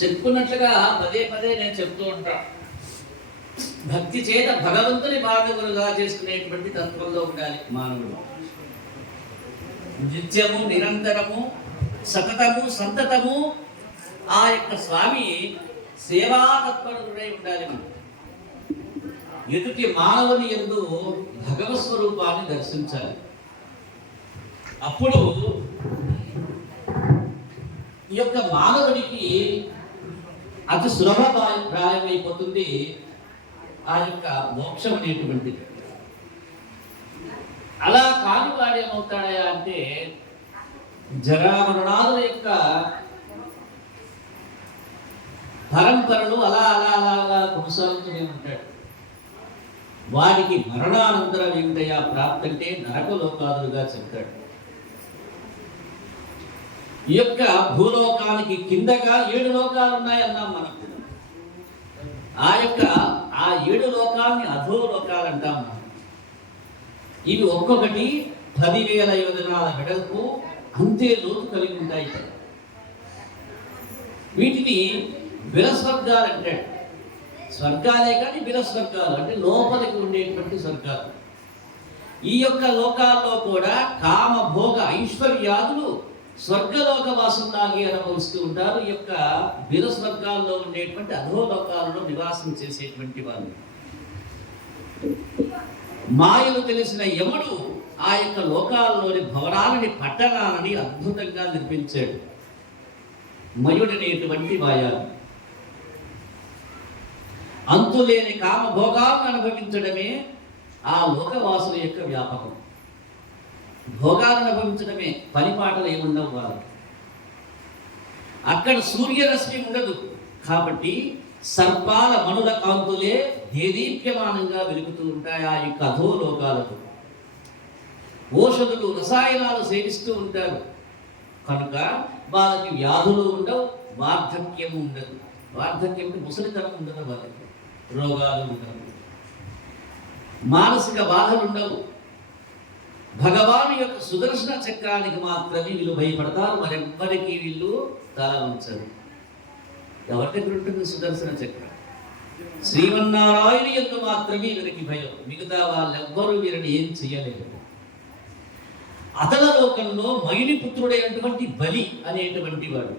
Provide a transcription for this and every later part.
చెప్పుకున్నట్లుగా పదే పదే నేను చెప్తూ ఉంటా, భక్తి చేత భగవంతుని బాధకులుగా చేసుకునేటువంటి తత్వంలో ఉండాలి మానవుడు. నిత్యము నిరంతరము సతతము సంతతము ఆ యొక్క స్వామి సేవా తత్పరుడై ఉండాలి. మనం ఎదుటి మానవుని యందు భగవత్ స్వరూపాన్ని దర్శించాలి. అప్పుడు ఈ యొక్క మానవుడికి అతి సులభప్రాయమైపోతుంది ఆ యొక్క మోక్షం అనేటువంటిది. అలా కాని వాడు ఏమవుతాడా అంటే జరామరణాదుల యొక్క పరంపరలు అలా అలా అలా అలా కొనసాగుతూనే ఉంటాడు. వాడికి మరణానంతరం ఏమిటయా ప్రాప్తి అంటే నరకలోకాదులుగా చెప్తాడు. ఈ యొక్క భూలోకానికి కిందగా 7 లోకాలు ఉన్నాయన్నాం మనం. ఆ 7 లోకాలని అధోలోకాలు అంటాం మనం. ఇవి ఒక్కొక్కటి 10,000 యోజనాల వెడల్పు, అంతే లోతు కలిగి ఉంటాయి. వీటిని బిరస్వర్గాలు అంటాడు. స్వర్గాలే కానీ బిరస్వర్గాలు అంటే లోపలికి ఉండేటువంటి స్వర్గాలు. ఈ యొక్క లోకాల్లో కూడా కామ భోగ ఐశ్వర్యాదులు స్వర్గలోక వాసులాగే అనుభవిస్తూ ఉంటారు. ఈ యొక్క బిరస్వర్గాల్లో ఉండేటువంటి అధోలోకాలలో నివాసం చేసేటువంటి వాళ్ళు. మాయలు తెలిసిన యముడు ఆ యొక్క లోకాల్లోని భవనాలని పట్టణాలని అద్భుతంగా నిర్మించాడు. మయుడనేటువంటి మాయాలు అంతులేని కామభోగాలను అనుభవించడమే ఆ లోకవాసుల యొక్క వ్యాపకం. భోగాలను అనుభవించడమే, పనిపాటలు ఏముండవు వాళ్ళు. అక్కడ సూర్యరశ్మి ఉండదు కాబట్టి సర్పాల మనుల కాంతులే దేదీప్యమానంగా వెలుగుతూ ఉంటాయి ఆ యొక్క అధోలోకాలకు. ఓషధులు రసాయనాలు సేవిస్తూ ఉంటారు కనుక వాళ్ళకి వ్యాధులు ఉండవు, వార్ధక్యం ఉండదు. వార్ధక్యం అంటే ముసలితనం ఉండదు, వాళ్ళకి రోగాలు ఉండవు, మానసిక బాధలు ఉండవు. భగవాను యొక్క సుదర్శన చక్రానికి మాత్రమే వీళ్ళు భయపడతారు, మరెవ్వరికి వీళ్ళు తల ఉంచరు. ఎవరి దగ్గర ఉంటుంది సుదర్శన చక్రం? శ్రీమన్నారాయణ యందు మాత్రమే వీరికి భయం, మిగతా వాళ్ళెవ్వరూ వీరిని ఏం చెయ్యలేరు. అతల లోకంలో మయుని పుత్రుడైనటువంటి బలి అనేటువంటి వాడు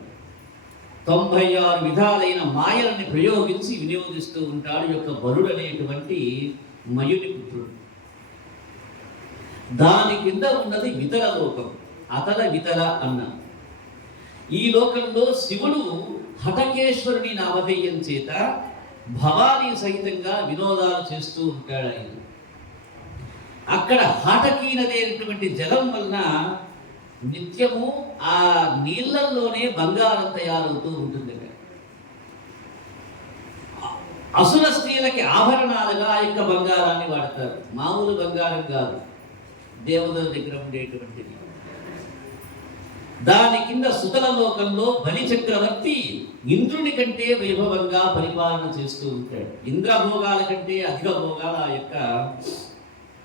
96 విధాలైన మాయలని ప్రయోగించి వినియోగిస్తూ ఉంటాడు. యొక్క బలుడు అనేటువంటి మయుని పుత్రుడు. దాని కింద ఉన్నది వితల లోకం, అతల వితల అన్న. ఈ లోకంలో శివుడు హఠకేశ్వరుని నామధేయం చేత భవానీ సహితంగా వినోదాలు చేస్తూ ఉంటాడు. ఆయన అక్కడ హఠకీ నది అయినటువంటి జలం వలన నిత్యము ఆ నీళ్లలోనే బంగారం తయారవుతూ ఉంటుంది. అసుర స్త్రీలకి ఆభరణాలుగా ఆ యొక్క బంగారాన్ని వాడతారు. మామూలు బంగారం కాదు, దేవతల దగ్గర ఉండేటువంటిది. దాని కింద సుతల లోకంలో బలి చక్రవర్తి ఇంద్రుని కంటే వైభవంగా పరిపాలన చేస్తూ ఉంటాడు. ఇంద్రభోగాల కంటే అధిక భోగాలు ఆ యొక్క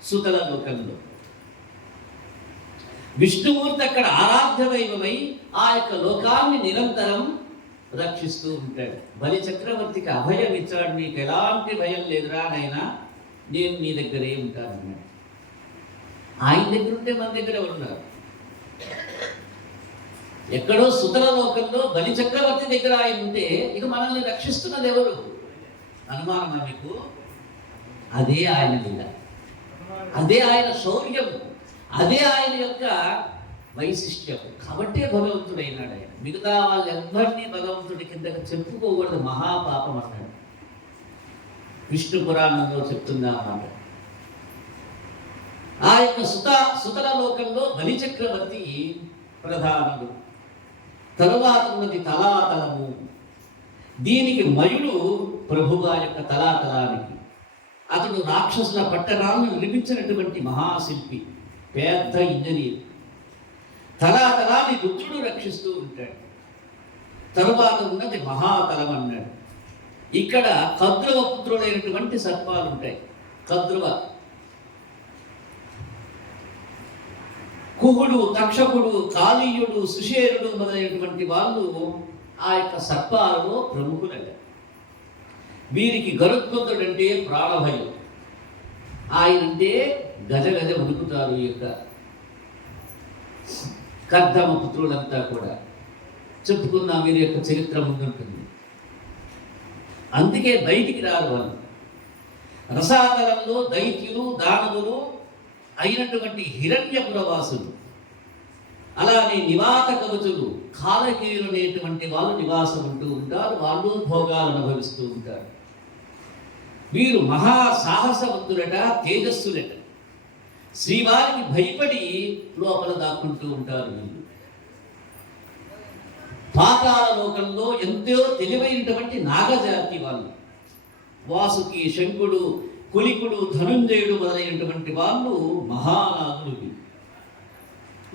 సుతల లోకంలో. విష్ణుమూర్తి అక్కడ ఆరాధ్య వైభవై ఆ యొక్క లోకాన్ని నిరంతరం రక్షిస్తూ ఉంటాడు. బలి చక్రవర్తికి అభయం ఇచ్చాడు, నీకు ఎలాంటి భయం లేదురా నాయనా, నేను నీ దగ్గరే ఉంటానన్నాడు. ఆయన దగ్గర ఉంటే మన దగ్గర ఉన్నారు. ఎక్కడో సుతల లోకంలో బలి చక్రవర్తి దగ్గర ఆయన ఉంటే ఇక మనల్ని రక్షిస్తున్నది ఎవరు? అనుమానమా మీకు? అదే ఆయన లీల, అదే ఆయన శౌర్యం, అదే ఆయన యొక్క వైశిష్ట్యం. కాబట్టే భగవంతుడైనాడు ఆయన. మిగతా వాళ్ళెవ్వరినీ భగవంతుడి కిందకి చెప్పుకోకూడదు, మహాపాపం అన్నాడు. విష్ణు పురాణంలో చెప్తుంది ఆ మాట. ఆ యొక్క సుతల లోకంలో బలి చక్రవర్తి ప్రధానుడు. తరువాత ఉన్నది తలాతలము. దీనికి మయుడు ప్రభువు ఆ యొక్క తలాతలానికి. అతడు రాక్షసుల పట్టణాలను నిర్మించినటువంటి మహాశిల్పి, పెద్ద ఇంజనీర్. తలాతలాన్ని రుద్రుడు రక్షిస్తూ ఉంటాడు. తరువాత ఉన్నది మహాతలం అన్నాడు. ఇక్కడ కద్రువ పుత్రులైనటువంటి సర్పాలు ఉంటాయి. కద్రువ, కుహుడు, తక్షకుడు, కాళీయుడు, సుషేరుడు మొదలైనటువంటి వాళ్ళు ఆ యొక్క సర్పాలలో ప్రముఖులట. వీరికి గరుత్మంతుడంటే ప్రాణభయం. ఆయనంటే గజ గజ వణుకుతారు ఈ యొక్క కర్దమ పుత్రులంతా కూడా. చెప్పుకున్న వీరి యొక్క చరిత్ర ముందుంటుంది. అందుకే బయటికి రారు వాళ్ళు. రసాతలంలో దైత్యులు దానవులు అయినటువంటి హిరణ్యపురవాసులు, అలానే నివాత కవచులు కాలకీయులు అనేటువంటి వాళ్ళు నివాసం ఉంటూ ఉంటారు. వాళ్ళు భోగాలు అనుభవిస్తూ ఉంటారు. వీరు మహా సాహసవంతులట, తేజస్సులట. శ్రీవారికి భయపడి లోపల దాక్కుంటూ ఉంటారు. వీళ్ళు పాతాళ లోకంలో ఎంతో తెలివైనటువంటి నాగజాతి వాళ్ళు. వాసుకి, శంకుడు, కులికుడు, ధనుంజయుడు మొదలైనటువంటి వాళ్ళు మహానాగులు.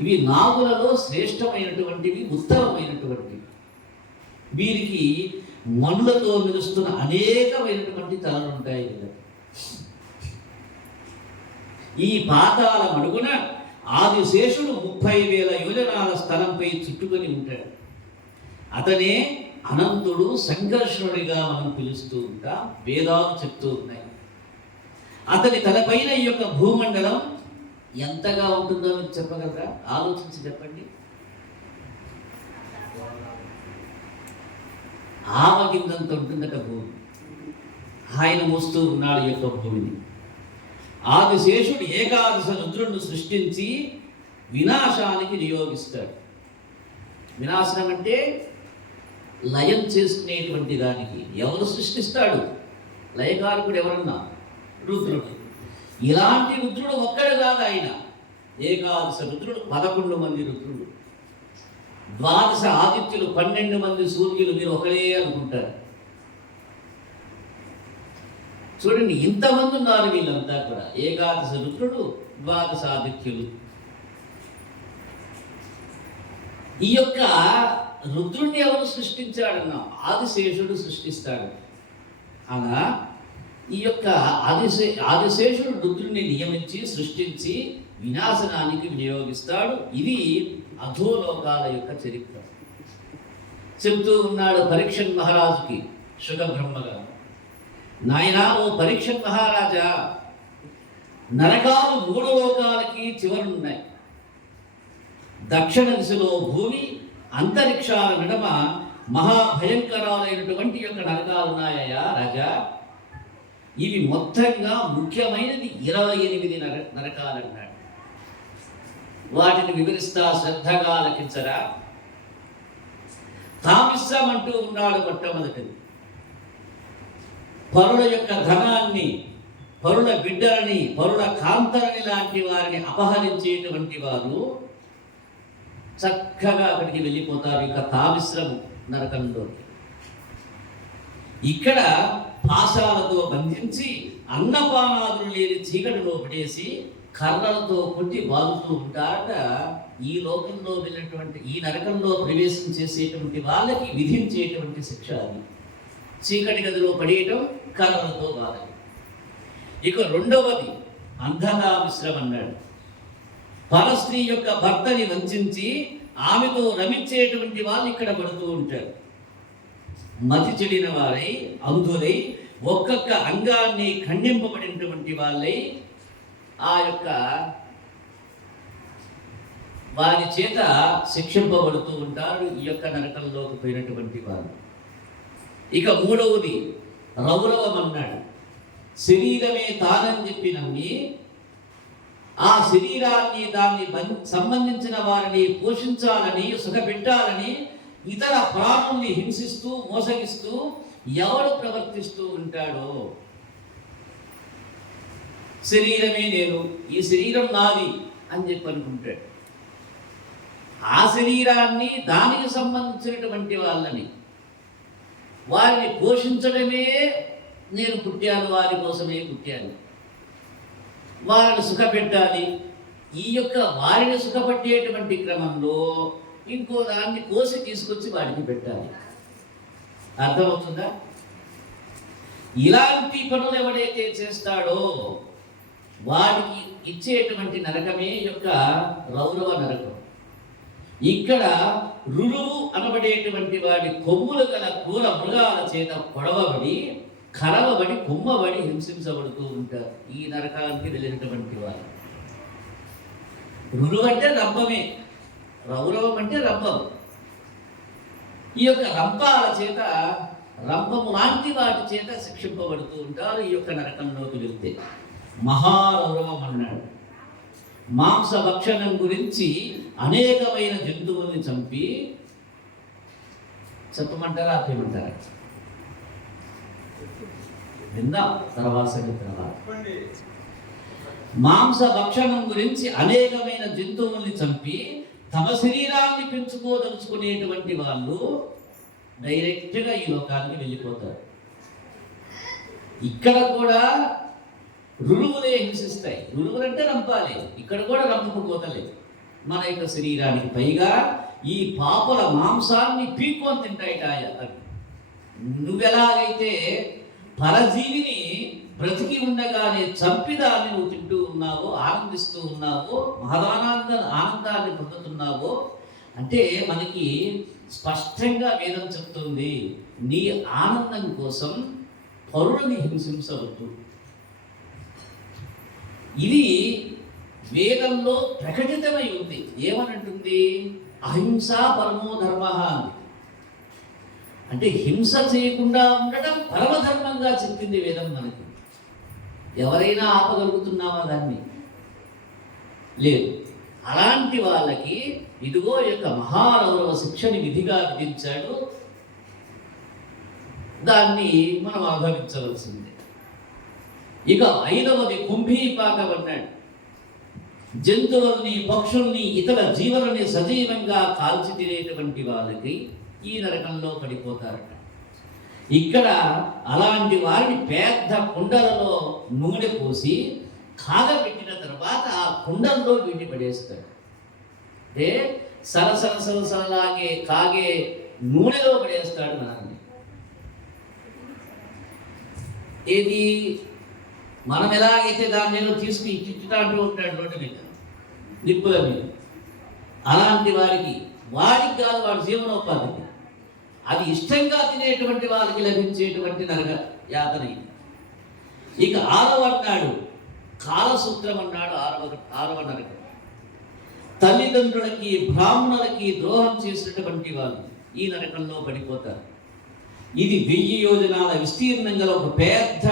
ఇవి నాగులలో శ్రేష్టమైనటువంటివి, ఉత్తమమైనటువంటివి. వీరికి మనులతో మెరుస్తున్న అనేకమైనటువంటి తలలు ఉంటాయి. ఈ పాతాళ మడుగున ఆదిశేషుడు 30,000 యోజనాల స్థలంపై చుట్టుకొని ఉంటాడు. అతనే అనంతుడు, సంఘర్షణుడిగా మనం పిలుస్తూ ఉంటాం. వేదాలు చెప్తూ ఉన్నాయి. అతని తలపైన ఈ యొక్క భూమండలం ఎంతగా ఉంటుందో మీరు చెప్పగలరా? ఆలోచించి చెప్పండి. ఆవగిందంత ఉంటుందట భూమి. ఆయన మోస్తూ ఉన్నాడు ఈ యొక్క భూమిని. ఆదిశేషుడు ఏకాదశ రుద్రుడిని సృష్టించి వినాశానికి నియోగిస్తాడు. వినాశనం అంటే లయం చేసుకునేటువంటి దానికి. ఎవరు సృష్టిస్తాడు? లయకారకుడు ఎవరన్నా? రుద్రుడు. ఇలాంటి రుద్రుడు ఒక్కడు కాదు ఆయన. ఏకాదశ రుద్రుడు, 11 మంది రుద్రుడు, ద్వాదశ ఆదిత్యులు, 12 మంది సూర్యులు. మీరు ఒకరే అనుకుంటారు. చూడండి, ఇంతమంది ఉన్నారు వీళ్ళంతా కూడా. ఏకాదశ రుద్రుడు, ద్వాదశ ఆదిత్యులు. ఈ యొక్క రుద్రుణ్ణి ఎవరు సృష్టించాడన్నా? ఆదిశేషుడు సృష్టిస్తాడు. అనగా ఈ యొక్క ఆదిశేషుడు రుద్రుణ్ణి నియమించి సృష్టించి వినాశనానికి వినియోగిస్తాడు. ఇది అధోలోకాల యొక్క చరిత్ర చెప్తూ ఉన్నాడు పరీక్షణ్ మహారాజుకి శుగబ్రహ్మగా. నాయనా, ఓ పరీక్షణ్ మహారాజా, నరకాలు 3 లోకాలకి చివరున్నాయి. దక్షిణ దిశలో భూమి, అంతరిక్షాల నడమ మహాభయంకరాలైనటువంటి యొక్క నరకాలు ఉన్నాయా రాజా. ఇవి మొత్తంగా ముఖ్యమైనది 28 నరకాలన్నాడు. వాటిని వివరిస్తా, శ్రద్ధగా ఆలకించరా. తామిస్సం అంటూ ఉన్నాడు మొట్టమొదటిది. పరుల యొక్క ధనాన్ని, పరుల బిడ్డలని, పరుల కాంతలని లాంటి వారిని అపహరించేటువంటి వారు చక్కగా అక్కడికి వెళ్ళిపోతారు. ఇక తామిశ్రము నరకంలో. ఇక్కడ పాశాలతో బంధించి అన్నపానాదులు లేని చీకటిలో పడేసి కర్రలతో కొట్టి బాదుతూ ఉంటారట. ఈ లోకంలో వెళ్ళినటువంటి, ఈ నరకంలో ప్రవేశం చేసేటువంటి వాళ్ళకి విధించేటువంటి శిక్ష అది. చీకటి గదిలో పడేయటం, కర్రలతో బాధలు. ఇక రెండవది అంధకామిశ్రం అన్నాడు. పరస్త్రీ యొక్క భర్తని వంచి ఆమెతో రమించేటువంటి వాళ్ళు ఇక్కడ పడుతూ ఉంటారు. మతి చెడిన వారై, అంధులై, ఒక్కొక్క అంగాన్ని ఖండింపబడినటువంటి వాళ్ళై ఆ యొక్క వారి చేత శిక్షింపబడుతూ ఉంటారు ఈ యొక్క నరకంలోకి పోయినటువంటి వారు. ఇక మూడవది రౌరవం అన్నాడు. శరీరమే తానని చెప్పి నమ్మి ఆ శరీరాన్ని, దాన్ని సంబంధించిన వారిని పోషించాలని, సుఖపెట్టాలని ఇతర ప్రాణుల్ని హింసిస్తూ, మోసగిస్తూ ఎవడు ప్రవర్తిస్తూ ఉంటాడో, శరీరమే నేను, ఈ శరీరం నాది అని చెప్పి అనుకుంటాడు. ఆ శరీరాన్ని, దానికి సంబంధించినటువంటి వాళ్ళని, వారిని పోషించడమే నేను పుట్టాను, వారి కోసమే పుట్టాను, వారిని సుఖపెట్టాలి. ఈ యొక్క వారిని సుఖపెట్టేటువంటి క్రమంలో ఇంకో దాన్ని కోసి తీసుకొచ్చి వాడికి పెట్టాలి. అర్థమవుతుందా? ఇలాంటి పనులు ఎవడైతే చేస్తాడో వాడికి ఇచ్చేటువంటి నరకమే యొక్క రౌరవ నరకం. ఇక్కడ రురువు అనబడేటువంటి వాడి కొమ్ములు గల క్రూర మృగాల చేత పొడవబడి కరవబడి కొమ్మబడి హింసించబడుతూ ఉంటారు ఈ నరకానికి వెళ్ళినటువంటి వారు. రురువు అంటే రంపమే, రౌరవం అంటే రంపం. ఈ యొక్క రంపాల చేత, రంపము లాంటి వాటి చేత శిక్షింపబడుతూ ఉంటారు ఈ యొక్క నరకంలోకి వెళ్తే. మహారౌరవం అన్నాడు. మాంసభక్షణం గురించి అనేకమైన జంతువుల్ని చంపి, చెప్పమంటారా ఆపేయమంటారా? విందాం తర్వాత. మాంసభక్షణం గురించి అనేకమైన జంతువుల్ని చంపి తమ శరీరాన్ని పెంచుకోదలుచుకునేటువంటి వాళ్ళు డైరెక్ట్గా ఈ లోకానికి వెళ్ళిపోతారు. ఇక్కడ కూడా రురువులే హింసిస్తాయి. రురువులు అంటే రంపాలే, ఇక్కడ కూడా రంపుకుపోతలే మన యొక్క శరీరానికి. పైగా ఈ పాపల మాంసాన్ని పీక్కొని తింటాయిట అవి. నువ్వెలాగైతే పరజీవిని బ్రతికి ఉండగానే చంపిదాన్ని నువ్వు తింటూ ఉన్నావో, ఆనందిస్తూ ఉన్నావో, ఆనందాన్ని పొందుతున్నావో, అంటే మనకి స్పష్టంగా వేదం చెప్తుంది, నీ ఆనందం కోసం పరులని హింసించవద్దు. ఇది వేదంలో ప్రకటితమై ఉంది. ఏమనంటుంది? అహింసా పరమో ధర్మ అంది. అంటే హింస చేయకుండా ఉండడం పరమధర్మంగా చెప్పింది వేదం మనకి. ఎవరైనా ఆపగలుగుతున్నావా దాన్ని? లేదు. అలాంటి వాళ్ళకి ఇదిగో యొక్క మహారౌరవ శిక్షని విధిగా విధించాడు. దాన్ని మనం అనుభవించవలసిందే. ఇక 5వది కుంభీపాకం అన్నాడు. జంతువుల్ని, పక్షుల్ని, ఇతర జీవులని సజీవంగా కాల్చి తినేటువంటి వాళ్ళకి ఈ నరకంలో పడిపోతారట. ఇక్కడ అలాంటి వారిని పెద్ద కుండలలో నూనె పోసి కాగబెట్టిన తర్వాత ఆ కుండల్లో వీటిని పడేస్తాడు. అంటే సరసరసరసలాగే కాగే నూనెలో పడేస్తాడు మనల్ని. ఏది మనం ఎలాగైతే దాన్ని నేను తీసుకుని ఇచ్చిటాంటూ ఉంటాడు రోడ్డు మీద, నిప్పుల మీద, అలాంటి వారికి కాదు వాడి జీవనోపాధికి, అది ఇష్టంగా తినేటువంటి వాళ్ళకి లభించేటువంటి నరక యాతన. ఇక 6వ అన్నాడు కాలసూత్రం అన్నాడు. 6వ నరకం తల్లిదండ్రులకి, బ్రాహ్మణులకి ద్రోహం చేసినటువంటి వాళ్ళు ఈ నరకంలో పడిపోతారు. ఇది 1000 యోజనాల విస్తీర్ణం గల ఒక పెద్ద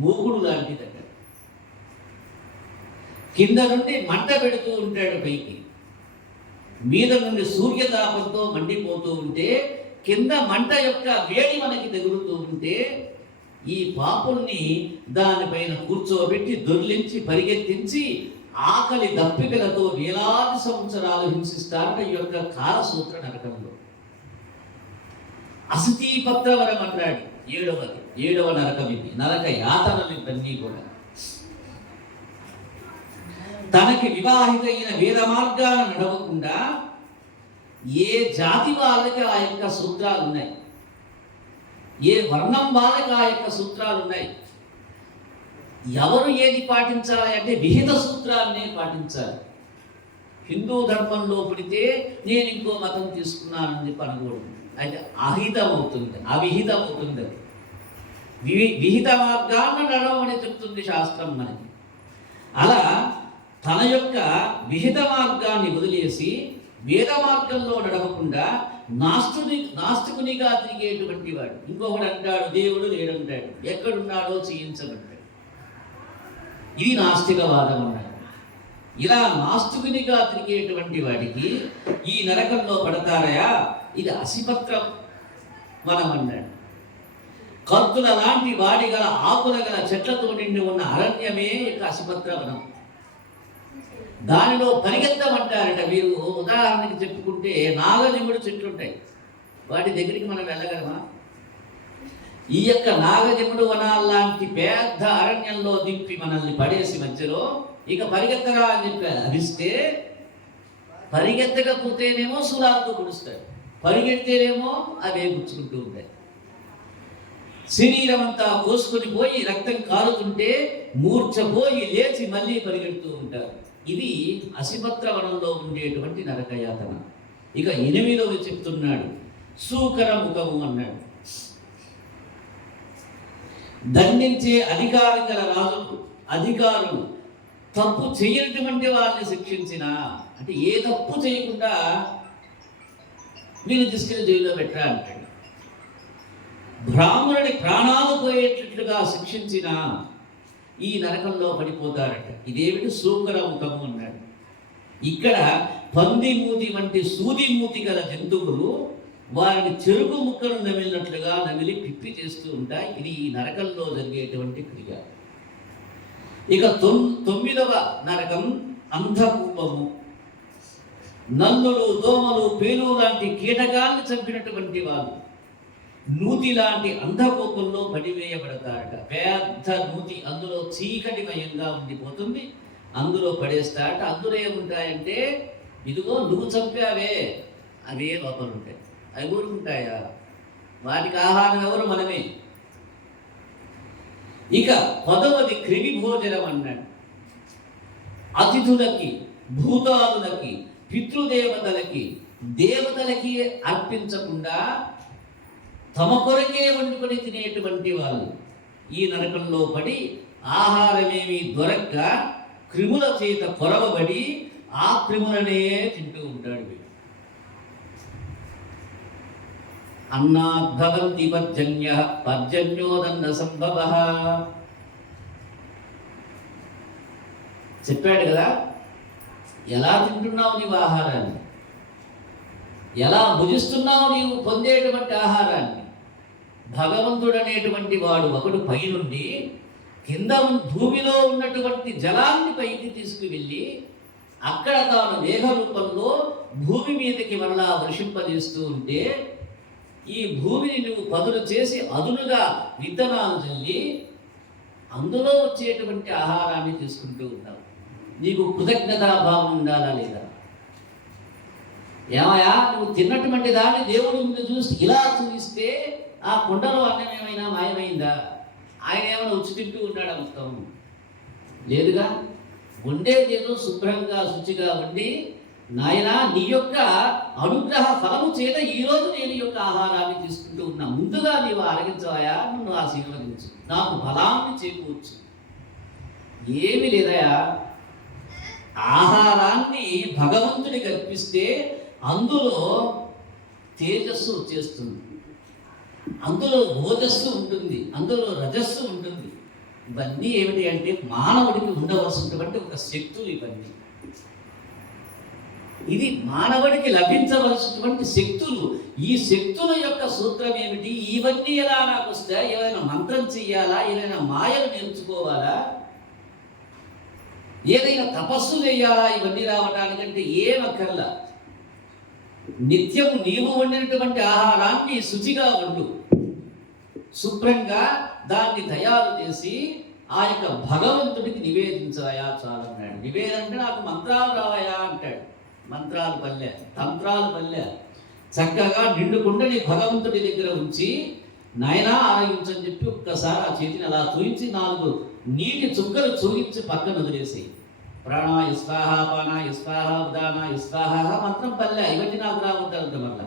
మూగుడు లాంటిదట. కింద నుండి మంట పెడుతూ ఉంటాడు పైకి, మీద నుండి సూర్యతాపంతో మండిపోతూ ఉంటే, కింద మంట యొక్క వేడి మనకి తగులుతూ ఉంటే, ఈ పాపుల్ని దానిపైన కూర్చోబెట్టి దొర్లించి పరిగెత్తించి ఆకలి దప్పికలతో వేలాది సంవత్సరాలు హింసిస్తారట ఈ యొక్క కాలసూత్ర నరకంలో. అసతీపత్రవరం అన్నాడు 7వ నరకం. ఇది నరక యాతనలు ఇవన్నీ కూడా. తనకి వివాహితైన వేద మార్గాలను నడవకుండా ఏ జాతి వాళ్ళకి ఆ యొక్క సూత్రాలు ఉన్నాయి, ఏ వర్ణం వాళ్ళకి ఆ యొక్క సూత్రాలు ఉన్నాయి. ఎవరు ఏది పాటించాలి అంటే విహిత సూత్రాలనే పాటించాలి. హిందూ ధర్మంలో పుడితే నేను ఇంకో మతం తీసుకున్నానని చెప్పి అనకూడదు. అయితే అహితం అవుతుంది, అవిహితం అవుతుంది. విహిత మార్గాన్ని నడవమని చెప్తుంది శాస్త్రం మనకి. అలా తన యొక్క విహిత మార్గాన్ని వదిలేసి వేద మార్గంలో నడవకుండా నాస్తికునిగా తిరిగేటువంటి వాడు. ఇంకొకడు అంటాడు దేవుడు లేడంటాడు, ఎక్కడున్నాడో చేయించబడ్డాడు. ఇది నాస్తికవాదం అన్నాడు. ఇలా నాస్తికునిగా తిరిగేటువంటి వాడికి ఈ నరకంలో పడతారయా, ఇది అసిపత్రం వనం అన్నాడు. కత్తుల లాంటి వాడి గల ఆకుల గల చెట్లతో నిండి ఉన్న అరణ్యమే యొక్క అసిపత్ర వనం. దానిలో పరిగెత్తమంటారట. మీరు ఉదాహరణకి చెప్పుకుంటే నాగజముడు చెట్లు ఉంటాయి, వాటి దగ్గరికి మనం వెళ్ళగలమా? ఈ యొక్క నాగజముడు వనాల్లాంటి పెద్ద అరణ్యంలో దింపి మనల్ని పడేసి మధ్యలో ఇక పరిగెత్తరా అని చెప్పారు. అరిస్తే పరిగెత్తకపోతేనేమో శూలాలతో పొడుస్తాడు, పరిగెడితేనేమో అవే గుచ్చుకుంటూ ఉంటాయి. శరీరం అంతా కోసుకొని పోయి రక్తం కారుతుంటే మూర్ఛపోయి లేచి మళ్ళీ పరిగెడుతూ ఉంటారు. ఇది అసిపత్ర వనంలో ఉండేటువంటి నరకయాతన. ఇక 8వ చెప్తున్నాడు, సూకర ముఖము అన్నాడు. దండించే అధికారం గల రాజులు, అధికారులు తప్పు చేయనటువంటి వాళ్ళని శిక్షించిన, అంటే ఏ తప్పు చేయకుండా వీళ్ళు తీసుకెళ్లి జైల్లో పెట్టరా అంటాడు. బ్రాహ్మణుడి ప్రాణాలు పోయేటట్లుగా శిక్షించిన ఈ నరకంలో పడిపోతారట. ఇదేమిటి సూకర ముఖము అన్నాడు. ఇక్కడ పంది మూతి వంటి సూది మూతి గల జంతువులు వారిని చెరుకు ముక్కలు నమిలినట్లుగా నమిలి పిప్పి చేస్తూ ఉంటాయి. ఇది ఈ నరకంలో జరిగేటువంటి క్రియ. ఇక 9వ నరకం అంధకూపము. నల్లులు, దోమలు, పేలు లాంటి కీటకాలను చంపినటువంటి వాళ్ళు నూతి లాంటి అంధకూపంలో పడివేయబడతారట. పెద్ద నూతి, అందులో చీకటిమయంగా ఉండిపోతుంది, అందులో పడేస్తారట. అందులో ఏముంటాయంటే, ఇదిగో నువ్వు చంపావే అవే లోపల ఉంటాయి. అవి ఊరుకుంటాయా? వాటికి ఆహారం ఎవరు? మనమే. ఇక 10వది క్రిమి భోజనం అన్నాడు. అతిథులకి, భూతాదులకి, పితృదేవతలకి, దేవతలకి అర్పించకుండా తమ కొరకే వండుకొని తినేటువంటి వాళ్ళు ఈ నరకంలో పడి ఆహారమేమీ దొరక్క క్రిముల చేత కొరవబడి ఆ క్రిములనే తింటూ ఉంటాడు వీడు. అన్నాద్భవంతి పర్జన్య పర్జన్యోదన్న సంభవ చెప్పాడు కదా. ఎలా తింటున్నావు నీవు ఆహారాన్ని, ఎలా భుజిస్తున్నావు నీవు పొందేటువంటి ఆహారాన్ని. భగవంతుడు అనేటువంటి వాడు ఒకడు పైనుండి కింద భూమిలో ఉన్నటువంటి జలాన్ని పైకి తీసుకువెళ్ళి అక్కడ తాను మేఘ రూపంలో భూమి మీదకి మరలా వర్షింపజేస్తూ ఉంటే ఈ భూమిని నువ్వు పదులు చేసి అదునుగా విత్తనాలు చల్లి అందులో వచ్చేటువంటి ఆహారాన్ని తీసుకుంటూ ఉన్నావు. నీకు కృతజ్ఞతాభావం ఉండాలా లేదా? ఏమయ్యా, నువ్వు తిన్నటువంటి దాన్ని దేవుడు ముందు చూసి ఇలా చూపిస్తే ఆ కుండలో అన్నం ఏమైనా మాయమైందా? ఆయన ఏమైనా ఉచ్చి తింటూ ఉన్నాడు మొత్తం? లేదుగా. వండేదేదో శుభ్రంగా శుచిగా వండి, నాయనా నీ యొక్క అనుగ్రహ ఫలము చేత ఈరోజు నేను యొక్క ఆహారాన్ని తీసుకుంటూ ఉన్నా, ముందుగా నీవు ఆరగించవయా, నన్ను ఆశీర్వదించు, నాకు బలాన్ని చేకూర్చు. ఏమి లేదయా, ఆహారాన్ని భగవంతుడికి అర్పిస్తే అందులో తేజస్సు వచ్చేస్తుంది, అందులో ఓజస్సు ఉంటుంది, అందులో రజస్సు ఉంటుంది. ఇవన్నీ ఏమిటి అంటే మానవుడికి ఉండవలసినటువంటి ఒక శక్తులు ఇవన్నీ. ఇది మానవుడికి లభించవలసినటువంటి శక్తులు. ఈ శక్తుల యొక్క సూత్రం ఏమిటి? ఇవన్నీ ఎలా నాకు వస్తాయి? ఏదైనా మంత్రం చెయ్యాలా? ఏదైనా మాయలు నేర్చుకోవాలా? ఏదైనా తపస్సు చేయాలా ఇవన్నీ రావటానికంటే ఏమక్కర్లా. నిత్యము నీవు వండినటువంటి ఆహారాన్ని శుచిగా వండు, శుభ్రంగా దాన్ని తయారు చేసి ఆ యొక్క భగవంతుడికి నివేదించాయా చాలన్నాడు. నివేదంటే నాకు మంత్రాలు రావయా అంటాడు. మంత్రాలు పల్లె, తంత్రాలు పల్లె. చక్కగా నిండుకుండా నీ భగవంతుడి దగ్గర ఉంచి నాయనా ఆరగించని చెప్పి ఒక్కసారి ఆ చేతిని అలా చూయించి 4 నీటి చుక్కలు చూయించి పక్కన వదిలేసి ప్రాణాయ స్వాహ, పానాయ స్వాహ, ఉదానాయ స్వాహ మంత్రం పల్లె. ఇవన్నీ నాకు రాకుంటారు మళ్ళా.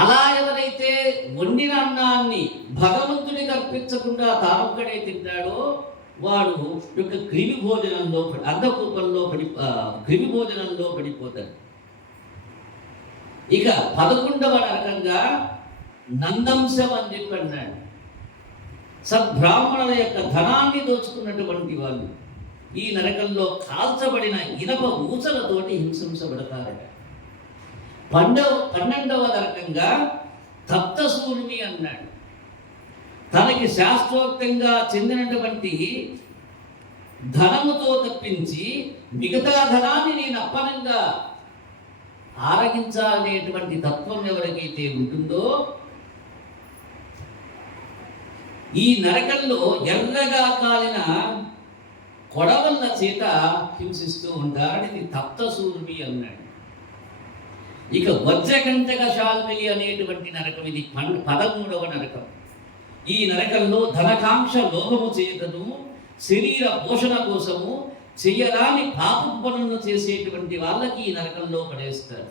అలా ఎవరైతే వండిన అన్నాన్ని భగవంతుడికి అర్పించకుండా తానొక్కడే తింటాడో వాడు యొక్క క్రిమి భోజనంలో అంధకూపంలో క్రిమి భోజనంలో పడిపోతాడు. ఇక 11వ నరకంగా నందంశం అని చెప్పి అన్నాడు. సద్బ్రాహ్మణుల యొక్క ధనాన్ని దోచుకున్నటువంటి వాళ్ళు ఈ నరకంలో కాల్చబడిన ఇనప ఊచలతోటి హింసించబడతారట. 12వ నరకంగా తప్తసూర్మి అన్నాడు. తనకి శాస్త్రోక్తంగా చెందినటువంటి ధనముతో తప్పించి మిగతా ధనాన్ని నేను అప్పనంగా ఆరగించాలనేటువంటి తత్వం ఎవరికైతే ఉంటుందో ఈ నరకంలో ఎర్రగా కాలిన కొడవళ్ళ చేత హింసిస్తూ ఉంటారని తప్తసూర్మి అన్నాడు. ఇక వజ్రకంటక శాల్మిలి అనేటువంటి నరకం, ఇది 13వ నరకం. ఈ నరకంలో ధనకాంక్ష లోభము చేతను శరీర పోషణ కోసము చెయ్యరాని పాపపు పనులను చేసేటువంటి వాళ్ళకి ఈ నరకంలో పడేస్తారు.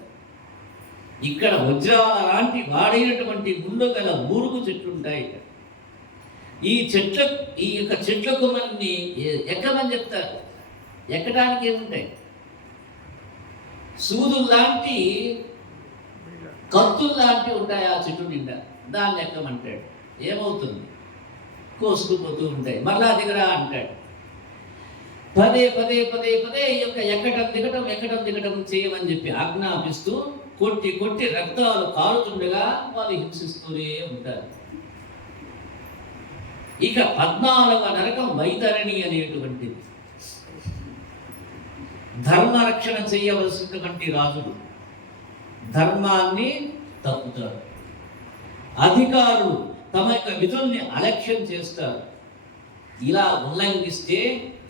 ఇక్కడ వజ్రాల లాంటి వాడైనటువంటి ముళ్ళు గల ఊరుగు చెట్లు ఉంటాయి. ఈ యొక్క చెట్ల కొమ్మల్ని ఎక్కమని చెప్తారు. ఎక్కడానికి ఏముంటాయి? సూదుల్లాంటి కత్తుల్లాంటి ఉంటాయి ఆ చెట్టు నిండా. దాన్ని ఎక్కమంటాడు. ఏమవుతుంది? కోసుకుపోతూ ఉంటాయి. మరలా దిగరా అంటాడు. పదే పదే పదే పదే ఈ యొక్క ఎక్కటం దిగటం చేయమని చెప్పి ఆజ్ఞాపిస్తూ కొట్టి కొట్టి రక్తాలు కారుతుండగా వాళ్ళు హింసిస్తూనే ఉంటారు. ఇక 14వ నరకం వైతరణి అనేటువంటిది. ధర్మరక్షణ చేయవలసినటువంటి రాజులు ధర్మాన్ని తప్పుతారు. అధికారులు తమ యొక్క విధుల్ని అలక్ష్యం చేస్తారు. ఇలా ఉల్లంఘిస్తే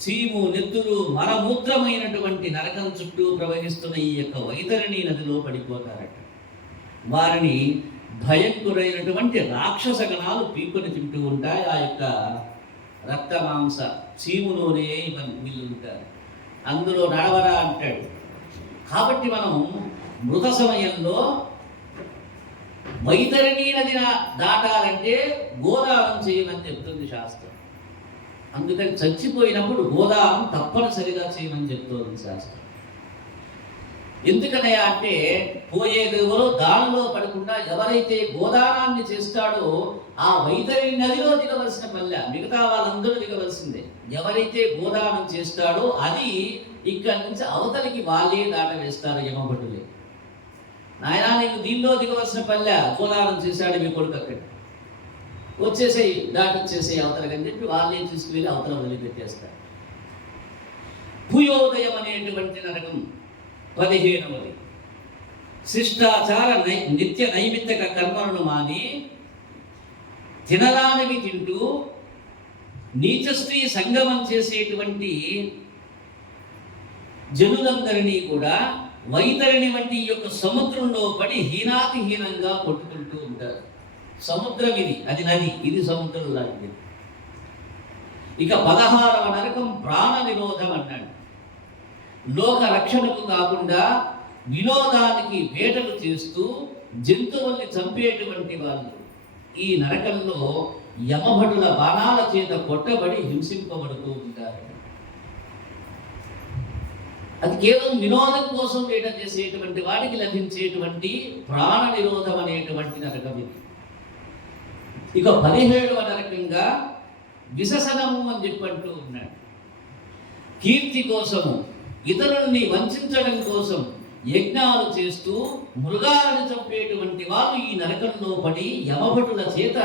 చీము, నెత్తురు, మలమూత్రమైనటువంటి నరకం చుట్టూ ప్రవహిస్తున్న ఈ యొక్క వైతరణి నదిలో పడిపోతారట. వారిని భయంకరైనటువంటి రాక్షస గణాలు పీక్కుని తింటూ ఉంటాయి. ఆ యొక్క రక్త మాంస చీములోనే వీళ్ళు ఉంటారు. అందులో నడవరా అంటాడు. కాబట్టి మనం మృత సమయంలో వైతరణి నది దాటాలంటే గోదానం చేయమని చెప్తుంది శాస్త్రం. అందుకని చచ్చిపోయినప్పుడు గోదానం తప్పనిసరిగా చేయమని చెప్తోంది శాస్త్రం. ఎందుకనయా అంటే పోయేదేవరో దానిలో పడకుండా ఎవరైతే గోదానాన్ని చేస్తాడో ఆ వైతరణి నదిలో దిగవలసిన పల్లె, మిగతా వాళ్ళందరూ దిగవలసిందే. ఎవరైతే గోదానం చేస్తాడో అది ఇక్కడి నుంచి అవతలికి వాళ్ళే దాట వేస్తారు యమభటులే. నాయనా నీకు దీనిలో దిగవలసిన పల్లె, గోదానం చేశాడు మీ కొడుకు, అక్కడ వచ్చేసేయి, దాటిచ్చేసేయి అవతలకి అని చెప్పి వాళ్ళే తీసుకువెళ్ళి అవతల వదిలిపెట్టేస్తారు. భూయోదయం అనేటువంటి నరకం 15వది. శిష్టాచార నిత్య నైమిత్తిక కర్మలను మాని తినరానివి తింటూ నీచ స్త్రీ సంగమం చేసేటువంటి జనులందరినీ కూడా వైతరణి వంటి యొక్క సముద్రంలో పడి హీనాతిహీనంగా కొట్టుకుంటూ ఉంటారు. సముద్రం ఇది, అది నది, ఇది సముద్రం లాంటిది. ఇక 16వ నరకం ప్రాణ నిరోధం అన్నాడు. లోక రక్షణకు కాకుండా వినోదానికి వేటలు చేస్తూ జంతువుల్ని చంపేటువంటి వాళ్ళు ఈ నరకంలో యమభటుల బాణాల చేత కొట్టబడి హింసింపబడుతూ ఉంటారు. అది కేవలం వినోదం కోసం వేట చేసేటువంటి వాడికి లభించేటువంటి ప్రాణ నిరోధం అనేటువంటి నరకం ఇది. ఇక 17వ నరకంగా విశసనము అని చెప్పంటూ ఉన్నాడు. కీర్తి కోసము, ఇతరుల్ని వంచడం కోసం యజ్ఞాలు చేస్తూ మృగాలను చంపేటువంటి వారు ఈ నరకంలో పడి యమభటుల చేత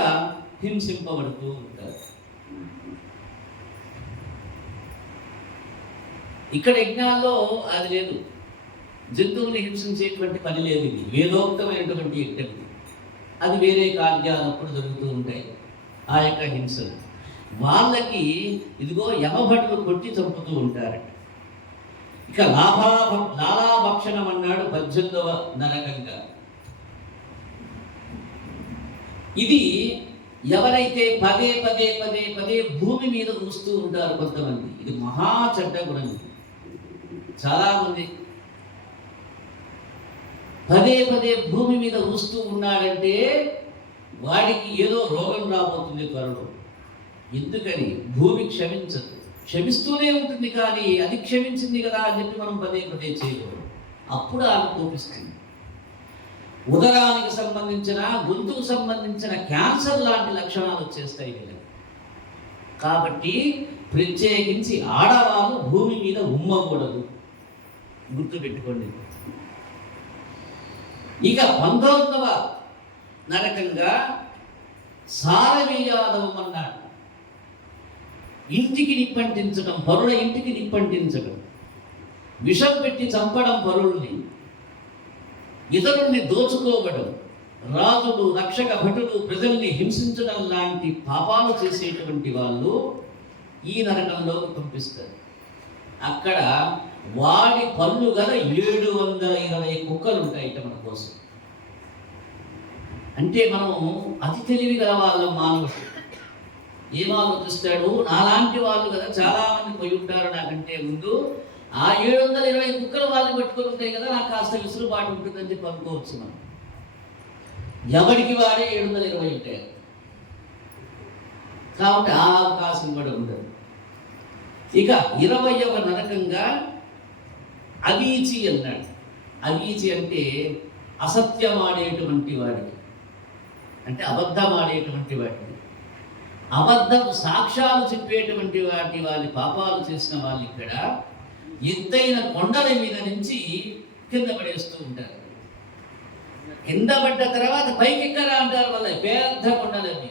హింసింపబడుతూ ఉంటారు. ఇక్కడ యజ్ఞాల్లో అది లేదు, జంతువుని హింసించేటువంటి పని లేదు. ఇది వేదోక్తమైనటువంటి యజ్ఞం. అది వేరే కార్యాలప్పుడు జరుగుతూ ఉంటాయి ఆ యొక్క హింసలు. వాళ్ళకి ఇదిగో యమభటులు కొట్టి చంపుతూ ఉంటారట. ఇక లాలాభక్షణం అన్నాడు 18వ నరకంగా. ఇది ఎవరైతే పదే పదే పదే పదే భూమి మీద చూస్తూ ఉంటారు కొంతమంది, ఇది మహా చెడ్డ గుణం. చాలామంది పదే పదే భూమి మీద ఊస్తూ ఉన్నాడంటే వాడికి ఏదో రోగం రాబోతుంది త్వరలో. ఎందుకని? భూమి క్షమించదు, క్షమిస్తూనే ఉంటుంది. కానీ అది క్షమించింది కదా అని చెప్పి మనం పదే పదే చేయకూడదు. అప్పుడు ఆమె కోపిస్తుంది. ఉదరానికి సంబంధించిన, గొంతుకు సంబంధించిన క్యాన్సర్ లాంటి లక్షణాలు వచ్చేస్తాయి వీళ్ళకి. కాబట్టి ప్రత్యేకించి ఆడవాళ్ళు భూమి మీద ఉమ్మకూడదు, గుర్తుపెట్టుకోండి. ఇక 19వ నరకంగా సారవేయాదవం అన్నాడు. ఇంటికి నిప్పంటించడం, పరుల ఇంటికి నిప్పంటించడం, విషం పెట్టి చంపడం పరుల్ని, ఇతరుల్ని దోచుకోవడం, రాజులు, రక్షక భటులు ప్రజల్ని హింసించడం లాంటి పాపాలు చేసేటువంటి వాళ్ళు ఈ నరకంలోకి పంపిస్తారు. అక్కడ వాడి పళ్ళు గల 720 కుక్కలు ఉంటాయి మన కోసం. అంటే మనం అతి తెలివి గల వాళ్ళం మానవుడు. ఏం ఆలోచిస్తాడు, నాలాంటి వాళ్ళు కదా చాలా మంది పోయి ఉంటారు నాకంటే ముందు, ఆ 720 కుక్కలు వాళ్ళు పెట్టుకొని ఉంటాయి కదా, నాకు కాస్త విసులుబాటు ఉంటుందని చెప్పి అనుకోవచ్చు మనం. ఎవరికి వాడే 720 ఉంటాయి కాబట్టి ఆ అవకాశం కూడా ఉండదు. ఇక 20వ నరకంగా అవీచి అన్నాడు. అవీచి అంటే అసత్యమాడేటువంటి వాడికి, అంటే అబద్ధమాడేటువంటి వాడికి, అబద్ధపు సాక్ష్యాలు చెప్పేటువంటి వాళ్ళ పాపాలు చేసిన వాళ్ళు ఇక్కడ ఎత్తైన కొండల మీద నుంచి కింద పడేస్తూ ఉంటారు. కింద పడ్డ తర్వాత పైకి ఎక్కరా అంటారు, వల్ల పెద్ద కొండలన్నీ,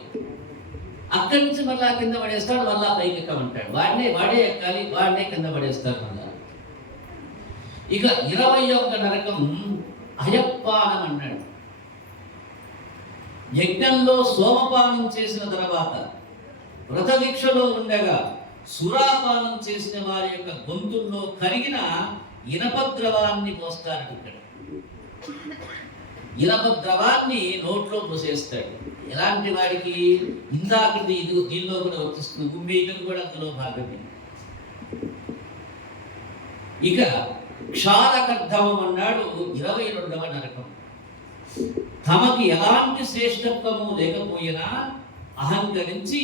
అక్కడి నుంచి మళ్ళా కింద పడేస్తాడు, మళ్ళా పైకి ఎక్కమంటాడు, వాడే ఎక్కాలి, వాడినే కింద పడేస్తాడు మళ్ళా. ఇక 21వ నరకం అయపానం అన్నాడు. యజ్ఞంలో సోమపానం చేసిన తర్వాత వ్రత దీక్షలో ఉండగా సురాపానం చేసిన వారి యొక్క గొంతుల్లో కరిగిన ఇనప ద్రవాన్ని పోస్తారు. ఇక్కడ ఇనప ద్రవాన్ని నోట్లో పోసేస్తాడు. ఎలాంటి వాడికి, ఇందాకది ఇది దీనిలో కూడా వర్తిస్తుంది, గుమ్మేయడం కూడా అందులో భాగమే. ఇక క్షారకర్ధమం అన్నాడు 22వ నరకం. తమకి ఎలాంటి శ్రేష్టత్వము లేకపోయినా అహంకరించి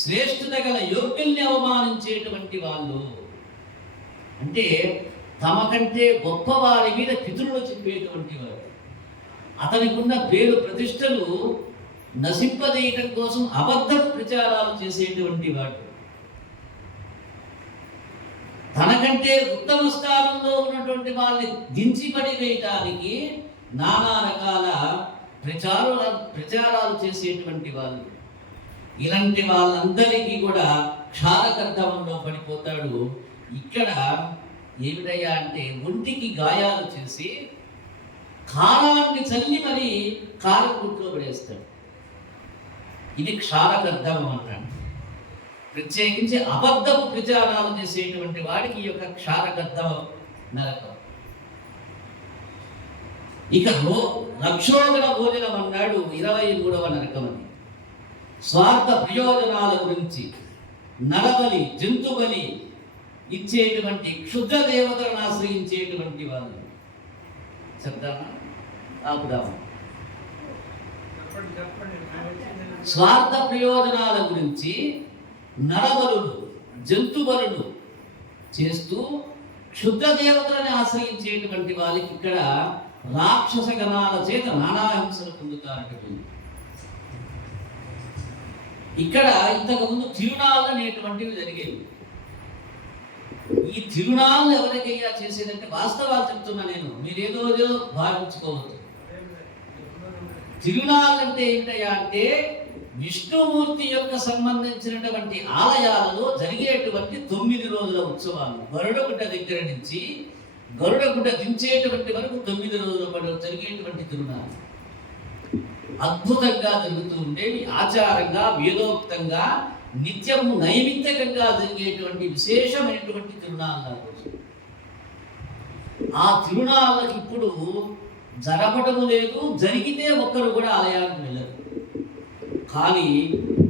శ్రేష్ఠత గల యోగ్యుల్ని అవమానించేటువంటి వాళ్ళు, అంటే తమకంటే గొప్పవారి మీద పితరులు చెప్పేటువంటి వారు, అతనికి ఉన్న పేరు ప్రతిష్టలు నశింపజేయటం కోసం అబద్ధ ప్రచారాలు చేసేటువంటి వాడు, తనకంటే ఉత్తమ స్థానంలో ఉన్నటువంటి వాళ్ళని దించిపడి వేయటానికి నానా రకాల ప్రచారాలు చేసేటువంటి వాళ్ళు, ఇలాంటి వాళ్ళందరికీ కూడా క్షారకర్ధవంలో పడిపోతాడు. ఇక్కడ ఏమిటయ్యా అంటే ఒంటికి గాయాలు చేసి కారాన్ని చల్లి మరి కారకుట్లో పడేస్తాడు. ఇది క్షారకర్ధవం అన్నాడు. ప్రత్యేకించి అబద్ధపు ప్రచారాలు చేసేటువంటి వాడికి ఈ యొక్క క్షారకర్ధవ నరకం. ఇక రక్షోగణ భోజనం అన్నాడు 23వ నరకం. అని స్వార్థ ప్రయోజనాల గురించి నరబలి, జంతుబలి ఇచ్చేటువంటి క్షుద్ర దేవతలను ఆశ్రయించేటువంటి వాళ్ళు. చెప్తామా ఆపుదామా? స్వార్థ ప్రయోజనాల గురించి నరబలులు, జంతుబలులు చేస్తూ క్షుద్ర దేవతలను ఆశ్రయించేటువంటి వాళ్ళకి ఇక్కడ రాక్షస గణాల చేత నానా హింసలు పొందుతారట. ఇక్కడ ఇంతకుముందు తిరునాళ్ళు అనేటువంటివి జరిగేవి. ఈ తిరునాళ్ళు ఎవరికయ్యా చేసేదంటే, వాస్తవాలు చెప్తున్నా నేను, మీరేదో భావించుకోవద్దు. తిరునాళ్ళు అంటే ఏంటయ్యా అంటే విష్ణుమూర్తి యొక్క సంబంధించినటువంటి ఆలయాలలో జరిగేటువంటి 9 రోజుల ఉత్సవాలు. గరుడగుడ్డ దగ్గర నుంచి గరుడగుడ్డ దించేటువంటి వరకు 9 రోజుల పాటు జరిగేటువంటి తిరునాళ్ళు అద్భుతంగా జరుగుతూ ఉండేవి. ఆచారంగా, వేదోక్తంగా, నిత్యము నైమిత్తికంగా జరిగేటువంటి విశేషమైనటువంటి తిరునాళ్ళ రోజు. ఆ తిరునాళ్ళకి ఇప్పుడు జరపటము లేదు, జరిగితే ఒక్కరు కూడా ఆలయానికి వెళ్ళరు. కానీ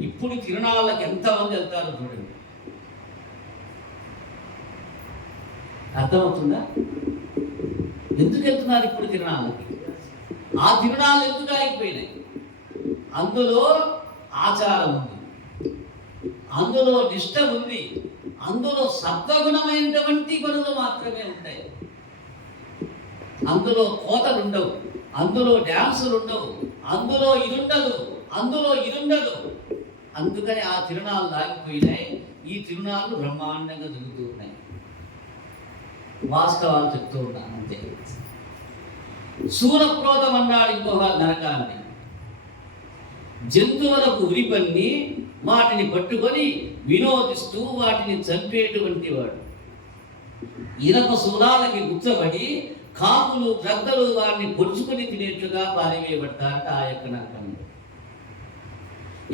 ఇప్పుడు తిరునాళ్ళకి ఎంతమంది వెళ్తారో చూడండి. అర్థమవుతుందా? ఎందుకు వెళ్తున్నారు ఇప్పుడు తిరునాళ్ళకి? ఆ తిరునాళ్ళు ఎందుకు ఆగిపోయినాయి? అందులో ఆచారం ఉంది, అందులో నిష్ట ఉంది, అందులో సత్వగుణమైనటువంటి పనులు మాత్రమే ఉంటాయి. అందులో కోతలు ఉండవు, అందులో డ్యాన్సులు ఉండవు, అందులో ఇదుండదు, అందులో ఇదుండదు. అందుకని ఆ తిరునాళ్ళు ఆగిపోయినాయి. ఈ తిరునాళ్ళు బ్రహ్మాండంగా జరుగుతూ ఉన్నాయి. వాస్తవాలు చెప్తూ ఉన్నాను అంతే. శూరప్రోతం అన్నాడు ఇంకొక నరకాన్ని. జంతువులకు ఉరిపన్ని వాటిని పట్టుకొని వినోదిస్తూ వాటిని చంపేటువంటి వాడు. ఇనప శూలాలకి గుచ్చబడి కాకులు, గ్రద్దలు వారిని పొడుచుకొని తినేట్లుగా పారివేయబడతారట ఆ యొక్క నరకంలో.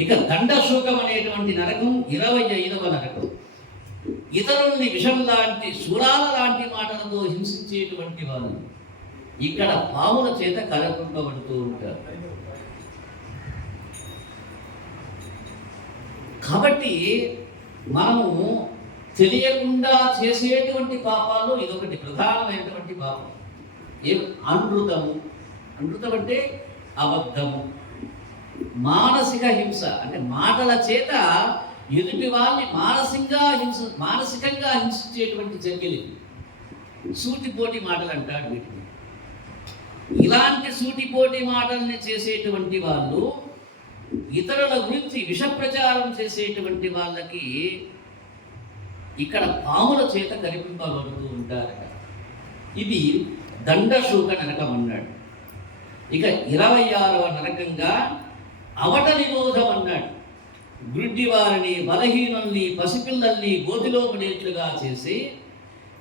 ఇక దండశూకం అనేటువంటి నరకం 25వ నరకం. ఇతరుల్ని విషం లాంటి, శూలాల లాంటి మాటలతో హింసించేటువంటి వారు ఇక్కడ పాముల చేత కరకుంపబడుతూ ఉంటారు. కాబట్టి కాబట్టి మనము తెలియకుండా చేసేటువంటి పాపాల్లో ఇదొకటి ప్రధానమైనటువంటి పాపం. అనృతము. అనృతం అంటే అబద్ధము. మానసిక హింస అంటే మాటల చేత ఎదుటి వాళ్ళని మానసికంగా హింసించేటువంటి చర్యలు. సూటిపోటి మాటలు అంటాడు వీటిని. ఇలాంటి సూటిపోటి మాటల్ని చేసేటువంటి వాళ్ళు ఇతరుల గురించి విష ప్రచారం చేసేటువంటి వాళ్ళకి ఇక్కడ పాముల చేత కనిపింపబడుతూ ఉంటారట. ఇది దండశూక నరకం అన్నాడు. ఇక 26వ నరకంగా అవట నిరోధం అన్నాడు. గుడ్డివారిని, బలహీనుల్ని, పసిపిల్లల్ని గోతిలో పడేట్లుగా చేసి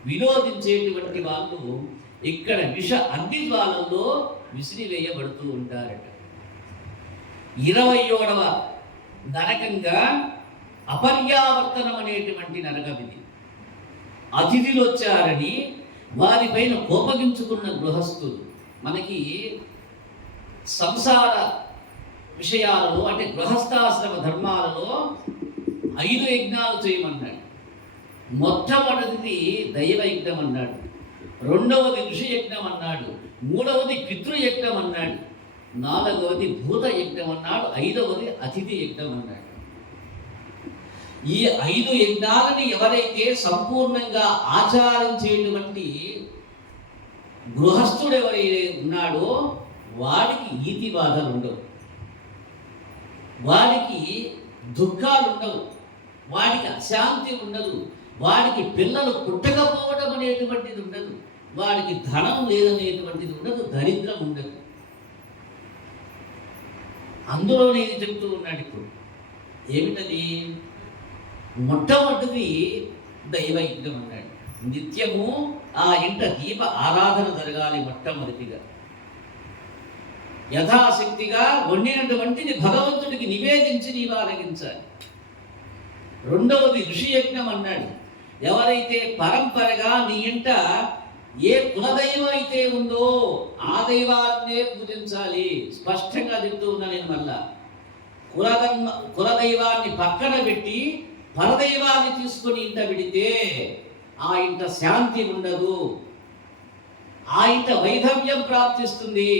వినోదించేటువంటి వాళ్ళు ఇక్కడ విష అగ్నిజ్వాలల్లో విసిరివేయబడుతూ ఉంటారట. 27వ నరకంగా అపర్యావర్తనం అనేటువంటి నరకం ఇది. అతిథులు వచ్చారని వారిపైన కోపగించుకున్న గృహస్థులు. మనకి సంసార విషయాలలో అంటే గృహస్థాశ్రమ ధర్మాలలో 5 యజ్ఞాలు చేయమన్నాడు. మొట్టమొదటిది దైవ యజ్ఞం అన్నాడు, రెండవది ఋషి యజ్ఞం అన్నాడు, మూడవది పితృయజ్ఞం అన్నాడు, నాలుగవది భూత యజ్ఞం అన్నాడు, 5వది అతిథి యజ్ఞం అన్నాడు. ఈ 5 యజ్ఞాలని ఎవరైతే సంపూర్ణంగా ఆచరించేటువంటి గృహస్థుడు ఎవరైతే ఉన్నాడో వాడికి ఈతి బాధలు ఉండవు, వాడికి దుఃఖాలు ఉండవు, వాడికి అశాంతి ఉండదు, వాడికి పిల్లలు పుట్టకపోవడం అనేటువంటిది ఉండదు, వాడికి ధనం లేదనేటువంటిది ఉండదు, దరిద్రం ఉండదు. అందులో నేను చెప్తూ ఉన్నాడు ఇప్పుడు. ఏమిటది? మొట్టమొదటిది దైవయజ్ఞం అన్నాడు. నిత్యము ఆ ఇంట దీప ఆరాధన జరగాలి. మొట్టమొదటిగా యథాశక్తిగా వండినటువంటిది భగవంతుడికి నివేదించి నీవు ఆరగించాలి. రెండవది ఋషియజ్ఞం అన్నాడు. ఎవరైతే పరంపరగా నీ ఇంట ఏ కులదైవం అయితే ఉందో ఆ దైవాన్నే పూజించాలి. స్పష్టంగా చెప్తూ ఉన్నా నేను. మళ్ళా కులదైవాన్ని పక్కన పెట్టి పరదైవాన్ని తీసుకొని ఇంట పెడితే ఆ ఇంట శాంతి ఉండదు, ఆ ఇంట వైధవ్యం ప్రాప్తిస్తుంది,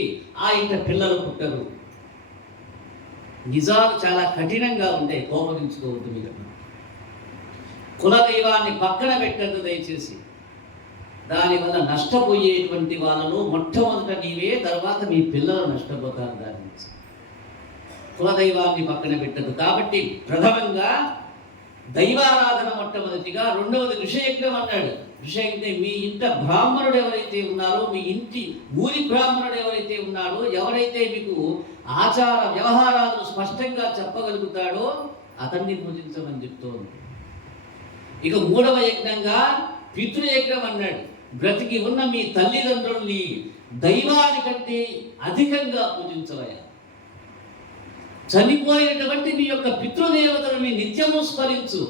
ఆ ఇంట పిల్లలు పుట్టరు. నిజాలు చాలా కఠినంగా ఉంటాయి, కోపగించుకోవద్దు మీరు. కులదైవాన్ని పక్కన పెట్టద్దు దయచేసి. దానివల్ల నష్టపోయేటువంటి వాళ్ళలో మొట్టమొదట నీవే, తర్వాత మీ పిల్లలు నష్టపోతారు. దాని నుంచి కులదైవాన్ని పక్కన పెట్టద్దు. కాబట్టి ప్రథమంగా దైవారాధన మొట్టమొదటిగా, రెండవది ఋషయజ్ఞం అన్నాడు. ఋషయజ్ఞం మీ ఇంట బ్రాహ్మణుడు ఎవరైతే ఉన్నారో, మీ ఇంటి ఊరి బ్రాహ్మణుడు ఎవరైతే ఉన్నాడో, ఎవరైతే మీకు ఆచార వ్యవహారాలను స్పష్టంగా చెప్పగలుగుతాడో అతన్ని పూజించమని చెప్తోంది. ఇక మూడవ యజ్ఞంగా పితృయజ్ఞం అన్నాడు. బ్రతికి ఉన్న మీ తల్లిదండ్రుల్ని దైవానికంటే అధికంగా పూజించవయ్యా. చనిపోయినటువంటి మీ యొక్క పితృదేవతలని నిత్యము స్మరించు.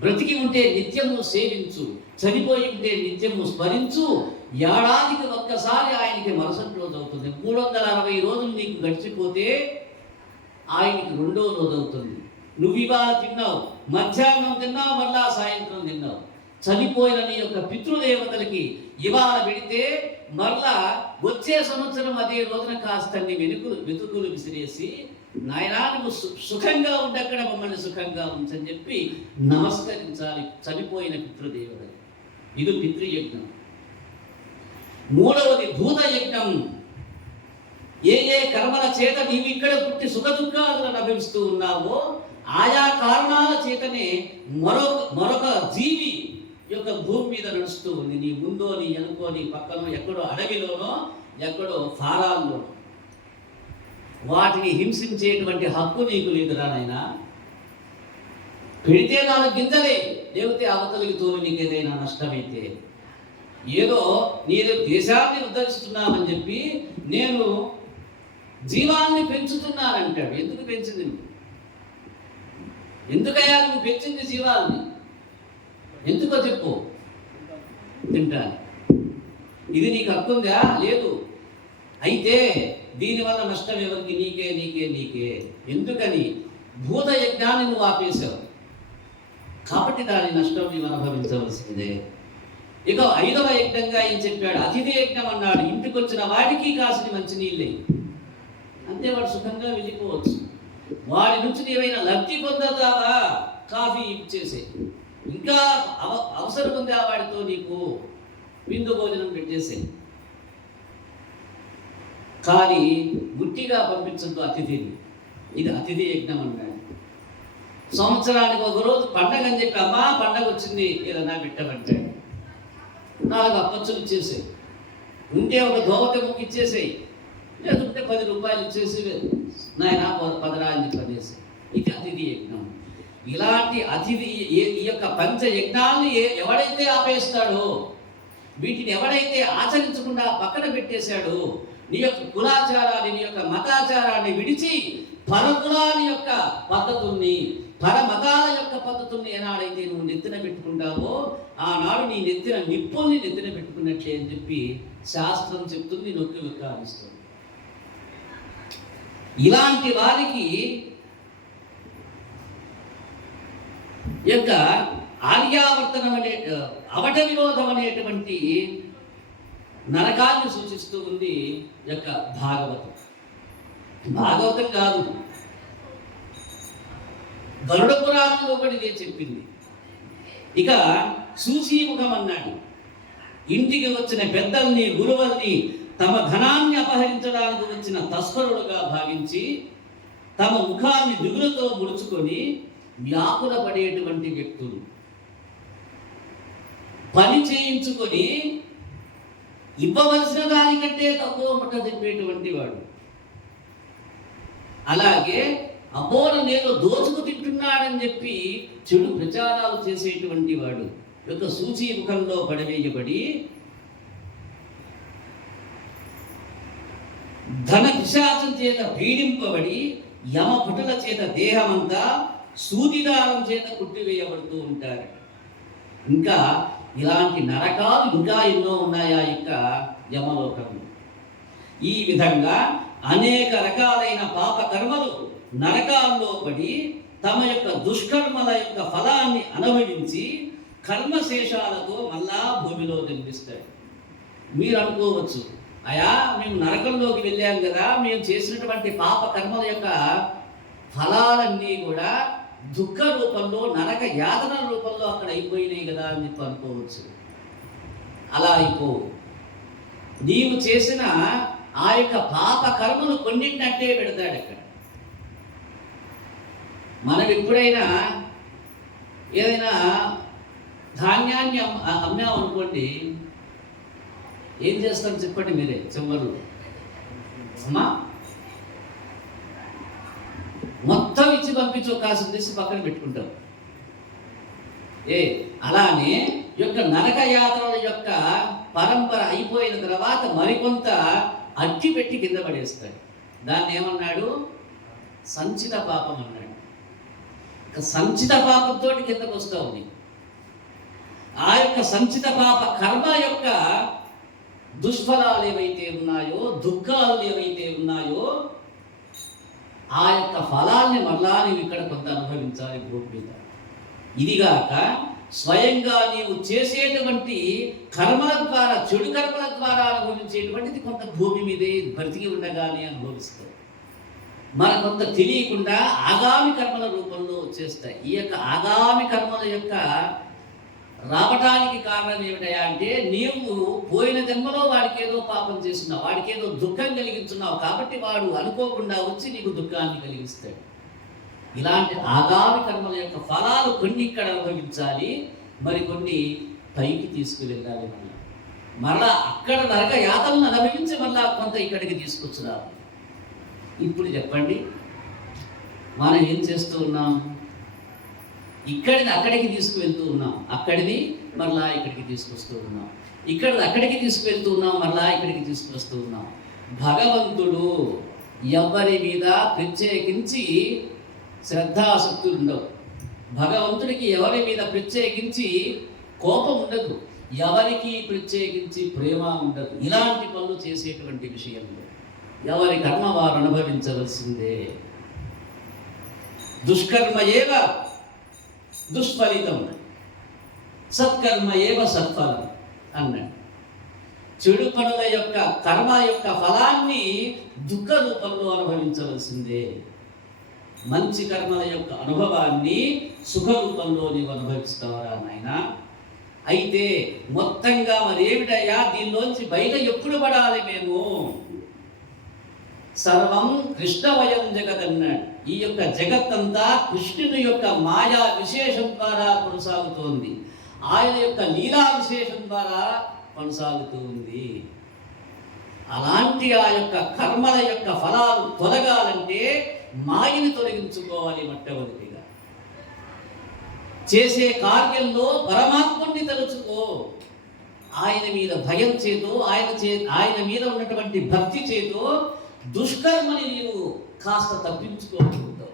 బ్రతికి ఉంటే నిత్యము సేవించు, చనిపోయి ఉంటే నిత్యము స్మరించు. ఏడాదికి ఒక్కసారి ఆయనకి మరుసటి రోజు అవుతుంది. 360 రోజులు నీకు గడిచిపోతే ఆయనకి 2వ రోజు అవుతుంది. నువ్వు ఇవాళ తిన్నావు, మధ్యాహ్నం తిన్నావు, మళ్ళా సాయంత్రం తిన్నావు. చనిపోయిన నీ యొక్క పితృదేవతలకి ఇవాళ పెడితే మళ్ళా వచ్చే సంవత్సరం అదే రోజున కాస్తన్ని వెతుకులు విసిరేసి, నాయనా నువ్వు సుఖంగా ఉండక్కడ మమ్మల్ని సుఖంగా ఉంచని చెప్పి నమస్కరించాలి చనిపోయిన పితృదేవతలు. ఇది పితృయజ్ఞం. మూడవది భూతయజ్ఞం. ఏ ఏ కర్మల చేత నీవు ఇక్కడ పుట్టి సుఖ దుఃఖాలను అనుభవిస్తూ ఉన్నావో ఆయా కారణాల చేతనే మరొక జీవి యొక్క భూమి మీద నడుస్తూ ఉంది. నీ ముందో, నీ వెనుకో, నీ పక్కనో, ఎక్కడో అడవిలోనో, ఎక్కడో ఫారాల్లోనో. వాటిని హింసించేటువంటి హక్కు నీకు లేదురా నాయనా. పెడితే 4 గింజలే, లేకపోతే అవతలికి తోలు నీకు ఏదైనా నష్టమైతే. ఏదో నేను దేశాన్ని ఉద్ధరిస్తున్నామని చెప్పి నేను జీవాన్ని పెంచుతున్నానంటాడు. ఎందుకు పెంచింది నువ్వు? ఎందుకయ్యా నువ్వు పెంచింది జీవాల్ని? ఎందుకో చెప్పు. తింటాను. ఇది నీకు హక్కుందా? లేదు. అయితే దీనివల్ల నష్టం ఎవరికి? నీకే నీకే నీకే. ఎందుకని? భూత యజ్ఞాన్ని నువ్వు ఆపేశావు. కాబట్టి దాని నష్టం నీవు అనుభవించవలసిందే. ఇక 5వ యజ్ఞంగా ఏం చెప్పాడు? అతిథి యజ్ఞం అన్నాడు. ఇంటికి వచ్చిన వాడికి కాసిన మంచి నీళ్ళే, అంతే, వాడు సుఖంగా వెళ్ళిపోవచ్చు. వాడి నుంచి నీవైనా లబ్ధి పొందుతావా? కాఫీ ఇచ్చేసే, ఇంకా అవసరం ఉంది ఆ వాడితో నీకు విందు భోజనం పెట్టేసే, కానీ గుట్టిగా పంపించద్దు అతిథిని. ఇది అతిథి యజ్ఞం అన్నాడు. సంవత్సరానికి ఒక రోజు పండగ అని చెప్పి, అమ్మా పండగ వచ్చింది ఏదన్నా పెట్టమంటాడు. 4 అప్పచ్చులు ఇచ్చేసాయి, ఉంటే ఒక దోవత ముక్కు ఇచ్చేసాయి, లేకుంటే 10 రూపాయలు ఇచ్చేసి నాయన 10 అని చెప్పేసి. ఇది అతిథి యజ్ఞం. ఇలాంటి అతిథి ఈ యొక్క పంచ యజ్ఞాలను ఎవడైతే ఆపేస్తాడో, వీటిని ఎవడైతే ఆచరించకుండా పక్కన పెట్టేశాడో, నీ యొక్క కులాచారాన్ని, నీ యొక్క మతాచారాన్ని విడిచి పరకులాని యొక్క పద్ధతుల్ని, పరమతాల యొక్క పద్ధతుల్ని ఏనాడైతే నువ్వు నెత్తిన పెట్టుకుంటావో, ఆనాడు నీ నెత్తిన నిప్పుల్ని నెత్తిన పెట్టుకున్నట్లే అని చెప్పి శాస్త్రం చెప్తుంది, నొక్కి వికారిస్తుంది. ఇలాంటి వారికి యొక్క ఆర్యావర్తనం అనే అవట విరోధం అనేటువంటి నరకాన్ని సూచిస్తూ ఉంది యొక్క భాగవతం. భాగవతం కాదు, గరుడ పురాణంలో కూడా ఇదే చెప్పింది. ఇక సూసీముఖం అన్నాడు. ఇంటికి వచ్చిన పెద్దల్ని, గురువుల్ని తమ ధనాన్ని అపహరించడానికి వచ్చిన తస్కరుడుగా భావించి తమ ముఖాన్ని దిగులతో ముడుచుకొని వ్యాకుల పడేటువంటి వ్యక్తులు, పని చేయించుకొని ఇవ్వవలసిన దానికంటే తక్కువ ముట్ట చెప్పేటువంటి వాడు, అలాగే అపోల నేను దోచుకు తింటున్నాడని చెప్పి చెడు ప్రచారాలు చేసేటువంటి వాడు యొక్క సూచీ ముఖంలో పడవేయబడి ధన పిశాచం చేత పీడింపబడి యమభటుల చేత దేహమంతా సూదిదారం చేత కుట్టివేయబడుతూ ఉంటారు. ఇంకా ఇలాంటి నరకాలు ఇంకా ఎన్నో ఉన్నాయా యొక్క యమలోకంలో. ఈ విధంగా అనేక రకాలైన పాప కర్మలు నరకాల్లో పడి తమ యొక్క దుష్కర్మల యొక్క ఫలాన్ని అనుభవించి కర్మశేషాలతో మళ్ళా భూమిలో జన్మిస్తాడు. మీరు అనుకోవచ్చు, అయా మేము నరకంలోకి వెళ్ళాం కదా, మేము చేసినటువంటి పాప కర్మల యొక్క ఫలాలన్నీ కూడా దుఃఖ రూపంలో, నరక యాతన రూపంలో అక్కడ అయిపోయినాయి కదా అని చెప్పి అనుకోవచ్చు. అలా అయిపోవు. నీవు చేసిన ఆ యొక్క పాప కర్మలు కొన్నింటినట్టే పెడతాడు అక్కడ. మనం ఎప్పుడైనా ఏదైనా ధాన్యాన్ని అమ్మామనుకోండి, ఏం చేస్తాం చెప్పండి మీరే, చివరు అమ్మా మొత్తం ఇచ్చి పంపించి ఒక కాసు తీసి పక్కన పెట్టుకుంటాం. అలానే యొక్క నరక యాత్రల యొక్క పరంపర అయిపోయిన తర్వాత మరికొంత అట్టి పెట్టి కింద పడేస్తాడు. దాన్ని ఏమన్నాడు? సంచిత పాపం అన్నాడు. సంచిత పాపంతో కిందకు వస్తావు నీ. ఆ యొక్క సంచిత పాప కర్మ యొక్క దుష్ఫలాలు ఏవైతే ఉన్నాయో, దుఃఖాలు ఏవైతే ఉన్నాయో, ఆ యొక్క ఫలాల్ని మళ్ళా నీవు ఇక్కడ కొంత అనుభవించాలి భూమి మీద. ఇదిగాక స్వయంగా నీవు చేసేటువంటి కర్మల ద్వారా, చెడు కర్మల ద్వారా అనుభవించేటువంటిది కొంత భూమి మీదే బ్రతికి ఉండగానే అనుభవిస్తాయి. మన కొంత తెలియకుండా ఆగామి కర్మల రూపంలో వచ్చేస్తాయి. ఈ యొక్క ఆగామి కర్మల యొక్క రావటానికి కారణం ఏమిటయా అంటే, నీవు పోయిన జన్మలో వాడికి ఏదో పాపం చేస్తున్నావు, వాడికి ఏదో దుఃఖం కలిగించున్నావు, కాబట్టి వాడు అనుకోకుండా వచ్చి నీకు దుఃఖాన్ని కలిగిస్తాడు. ఇలాంటి ఆగామి కర్మల యొక్క ఫలాలు కొన్ని ఇక్కడ అనుభవించాలి, మరికొన్ని పైకి తీసుకువెళ్ళాలి. మరలా అక్కడ నరక యాతనను అనుభవించి మళ్ళా కొంత ఇక్కడికి తీసుకొచ్చురాలి. ఇప్పుడు చెప్పండి, మనం ఏం చేస్తూ ఉన్నాం? ఇక్కడిని అక్కడికి తీసుకువెళ్తూ ఉన్నాం, అక్కడిని మరలా ఇక్కడికి తీసుకొస్తూ ఉన్నాం, ఇక్కడిని అక్కడికి తీసుకువెళ్తూ ఉన్నాం, మరలా ఇక్కడికి తీసుకొస్తూ ఉన్నాం. భగవంతుడు ఎవరి మీద ప్రత్యేకించి శ్రద్ధాశక్తులు ఉండవు. భగవంతుడికి ఎవరి మీద ప్రత్యేకించి కోపం ఉండదు, ఎవరికి ప్రత్యేకించి ప్రేమ ఉండదు. ఇలాంటి పనులు చేసేటువంటి విషయంలో ఎవరి కర్మ వారు అనుభవించవలసిందే. దుష్కర్మ ఏవ దుష్ఫలితం, సత్కర్మ ఏవ సత్ఫలం అన్నాడు. చెడు పనుల యొక్క కర్మ యొక్క ఫలాన్ని దుఃఖ రూపంలో అనుభవించవలసిందే. మంచి కర్మల యొక్క అనుభవాన్ని సుఖ రూపంలో నీవు అనుభవిస్తావరా నాయన? అయితే మొత్తంగా మరేమిటయ్యా, దీనిలోంచి బయట ఎప్పుడు పడాలి మేము? సర్వం కృష్ణమయం జగత్ అన్నాడు. ఈ యొక్క జగత్తంతా కృష్ణుని యొక్క మాయా విశేషం ద్వారా కొనసాగుతోంది, ఆయన యొక్క లీలా విశేషం ద్వారా కొనసాగుతూ ఉంది. అలాంటి ఆ యొక్క కర్మల యొక్క ఫలాలు తొలగాలంటే మాయని తొలగించుకోవాలి. మొట్టమొదటిగా చేసే కార్యంలో పరమాత్ముని తలుచుకో. ఆయన మీద భయం చేతో, ఆయన మీద ఉన్నటువంటి భక్తి చేతో దుష్కర్మని నీవు కాస్త తప్పించుకోగలుగుతావు.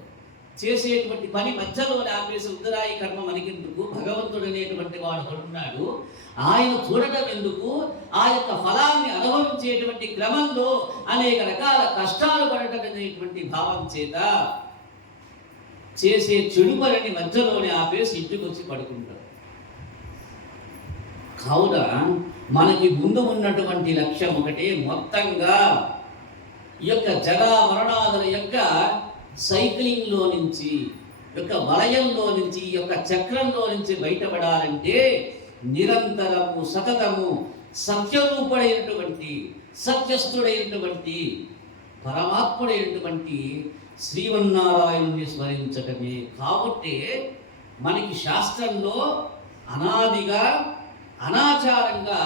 చేసేటువంటి పని మధ్యలోనే ఆపేసి ఉత్తరాయి కర్మ మనకెందుకు, భగవంతుడు అనేటువంటి వాడు ఉన్నాడు, ఆయన చూడటం ఎందుకు, ఆ యొక్క ఫలాన్ని అనుభవించేటువంటి క్రమంలో అనేక రకాల కష్టాలు పడటం అనేటువంటి భావం చేత చేసే చెడు పనిని మధ్యలోనే ఆపేసి ఇంటికి వచ్చి పడుకుంటారు. కావున మనకి ముందు ఉన్నటువంటి లక్ష్యం ఒకటి, మొత్తంగా ఈ యొక్క జరా మరణాదుల యొక్క సైక్లింగ్లో నుంచి, యొక్క వలయంలో నుంచి, ఈ యొక్క చక్రంలో నుంచి బయటపడాలంటే నిరంతరము సతతము సత్యరూపుడైనటువంటి, సత్యస్థుడైనటువంటి, పరమాత్ముడైనటువంటి శ్రీమన్నారాయణుని స్మరించటమే. కాబట్టి మనకి శాస్త్రంలో అనాదిగా అనాచారంగా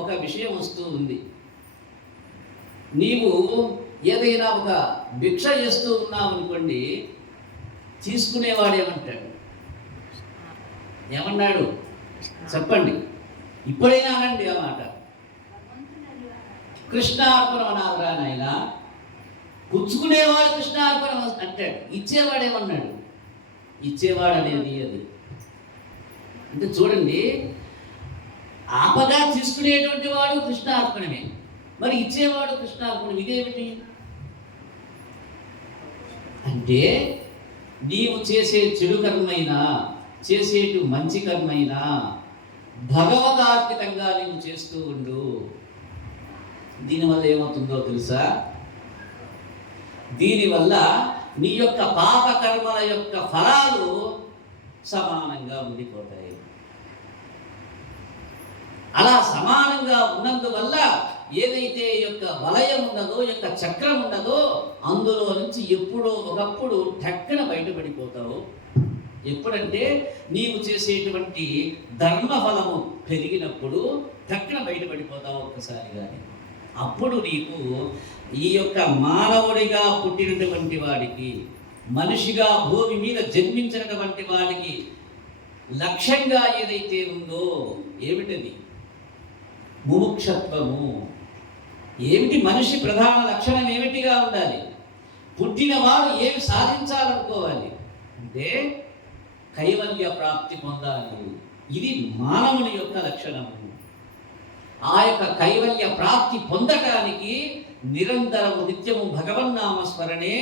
ఒక విషయం వస్తూ ఉంది. నీవు ఏదైనా ఒక భిక్ష చేస్తూ ఉన్నావు అనుకోండి, తీసుకునేవాడు ఏమంటాడు? ఏమన్నాడు చెప్పండి, ఇప్పుడైనా అనండి ఆ మాట. కృష్ణార్పణం అనాలరా నాయన. పుచ్చుకునేవాడు కృష్ణార్పణం అంటాడు, ఇచ్చేవాడు ఏమన్నాడు? ఇచ్చేవాడు అనేది అది. అంటే చూడండి, ఆపగా తీసుకునేటువంటి వాడు కృష్ణార్పణమే, మరి ఇచ్చేవాడు కృష్ణార్పణం. ఇదేమిటి అంటే, నీవు చేసే చెడు కర్మైనా, చేసేటు మంచి కర్మైనా భగవతార్పితంగా నీవు చేస్తూ ఉండు. దీనివల్ల ఏమవుతుందో తెలుసా? దీనివల్ల నీ యొక్క పాప కర్మల యొక్క ఫలాలు సమానంగా ఉండిపోతాయి. అలా సమానంగా ఉన్నందువల్ల ఏదైతే యొక్క వలయం ఉన్నదో, యొక్క చక్రం ఉన్నదో, అందులో నుంచి ఎప్పుడో ఒకప్పుడు టక్కన బయటపడిపోతావు. ఎప్పుడంటే నీవు చేసేటువంటి ధర్మఫలము పెరిగినప్పుడు టక్కన బయటపడిపోతావు ఒక్కసారిగా. అప్పుడు నీకు ఈ యొక్క మానవుడిగా పుట్టినటువంటి వాడికి, మనిషిగా భూమి మీద జన్మించినటువంటి వాడికి లక్ష్యంగా ఏదైతే ఉందో, ఏమిటది? ముముక్షత్వము. ఏమిటి మనిషి ప్రధాన లక్షణం ఏమిటిగా ఉండాలి? పుట్టినవాడు ఏమి సాధించాలనుకోవాలి అంటే కైవల్య ప్రాప్తి పొందాలి. ఇది మానవుని యొక్క లక్షణము. ఆ యొక్క కైవల్య ప్రాప్తి పొందటానికి నిరంతరము నిత్యము భగవన్నామ స్మరణే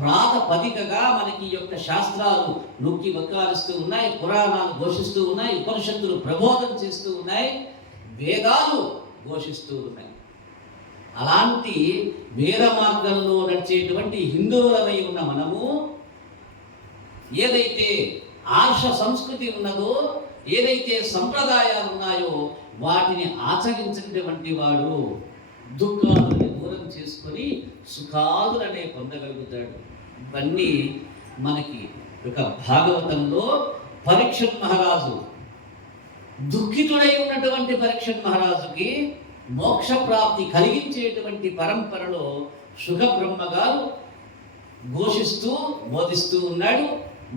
ప్రాతపదికగా మనకి యొక్క శాస్త్రాలు నొక్కి వక్కాలిస్తూ ఉన్నాయి, పురాణాలు ఘోషిస్తూ ఉన్నాయి, ఉపనిషత్తులు ప్రబోధం చేస్తూ ఉన్నాయి, వేదాలు ఘోషిస్తూ ఉన్నాయి. అలాంటి వేద మార్గంలో నడిచేటువంటి హిందువులమై ఉన్న మనము ఏదైతే ఆర్ష సంస్కృతి ఉన్నదో, ఏదైతే సంప్రదాయాలు ఉన్నాయో వాటిని ఆచరించినటువంటి వాడు దుఃఖాలను దూరం చేసుకొని సుఖాదులనే పొందగలుగుతాడు. ఇవన్నీ మనకి ఒక భాగవతంలో పరీక్షణ్ మహారాజు, దుఃఖితుడై ఉన్నటువంటి పరీక్షణ్ మహారాజుకి మోక్ష ప్రాప్తి కలిగించేటువంటి పరంపరలో సుఖబ్రహ్మ గారు ఘోషిస్తూ బోధిస్తూ ఉన్నాడు.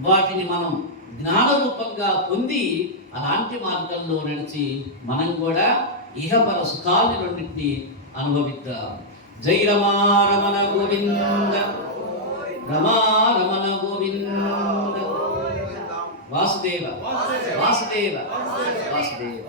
వాటిని మనం జ్ఞానరూపంగా పొంది అలాంటి మార్గంలో నడిచి మనం కూడా ఇహపర సుఖాన్ని రెండింటిని అనుభవిద్దాం. జై రమారమణ గోవింద, రమారమణ గోవింద, వాసుదేవ వాసుదేవ వాసుదేవ.